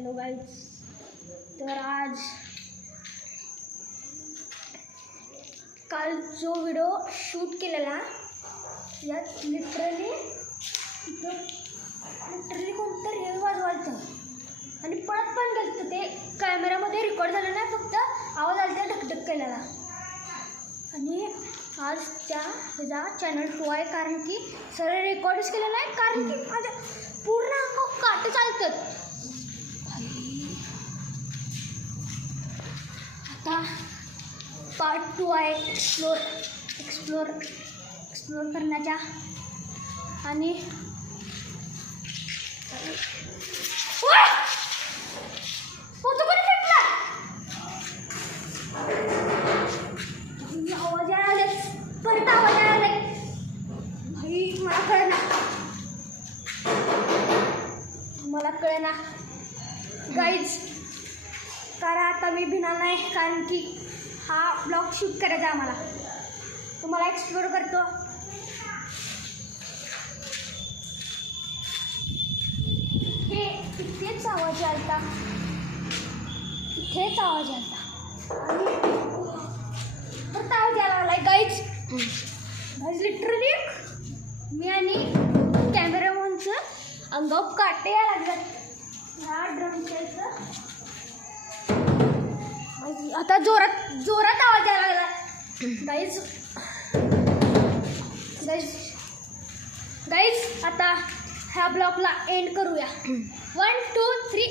Hello guys, तर आज काल जो व्हिडिओ शूट केलेला यात लिटरली कोणतं हे वाजवायचं आणि पळत पण गेलं. ते कॅमेरामध्ये रेकॉर्ड झालं नाही, फक्त आवाज आला ढकढक केलेला. आणि आज त्याचा चॅनल 2 आहे, कारण की सरळ रेकॉर्डच केलं नाही, कारण की माझ्या पूर्ण अंग काट चालतात. आता पार्ट 2 आहे एक्सप्लोर करण्याच्या. आणि फोटो पण फेकला. आवाज आला, परत आवाज आला. भाई मला कळना गाईज, कारण आता मी भिणार नाही, कारण की हा ब्लॉग शूट करायचा आम्हाला. तुम्हाला एक्सप्लोर करतो. इथेच आवाज आलता, इथेच आवाज आलता आणि परत आवाज यायला लागलाय गाईज. लिटरली मी आणि कॅमेरामॅनचं अंगावर काटे यायला लागतात. ह्या ड्रमच्या आता जोरात आवाज यायला लागला गाईज. आता ह्या ब्लॉगला एंड करूया. 1 2 3